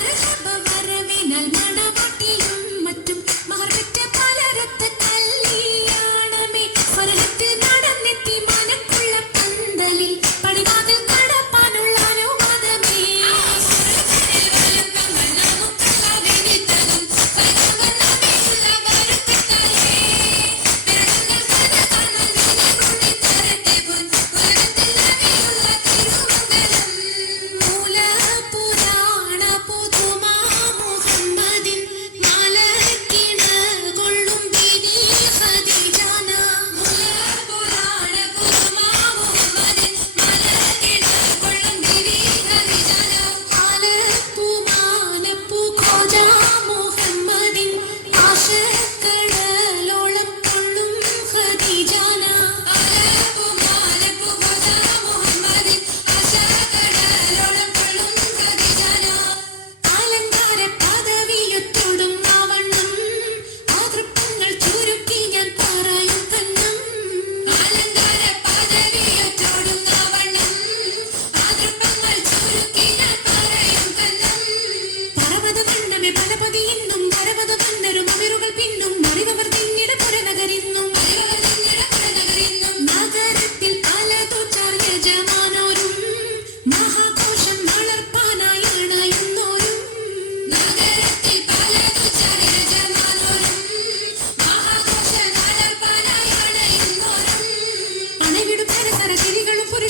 Let it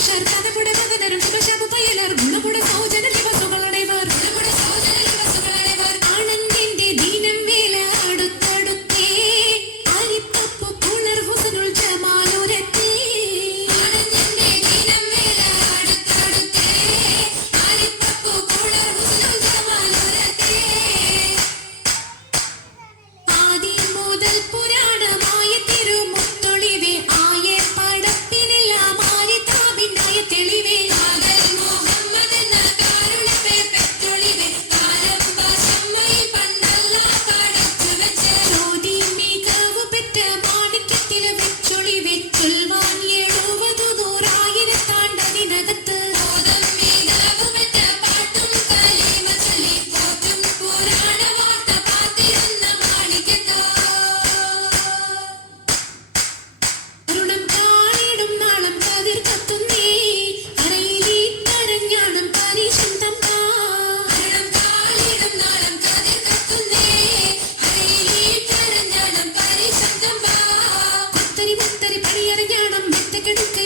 షారు కథ కూడా కథ నరుడు షాపు పయ్యలారు గుణ కూడా సౌ പണിയറിഞ്ഞാണം മെത്തക്കെടുക്ക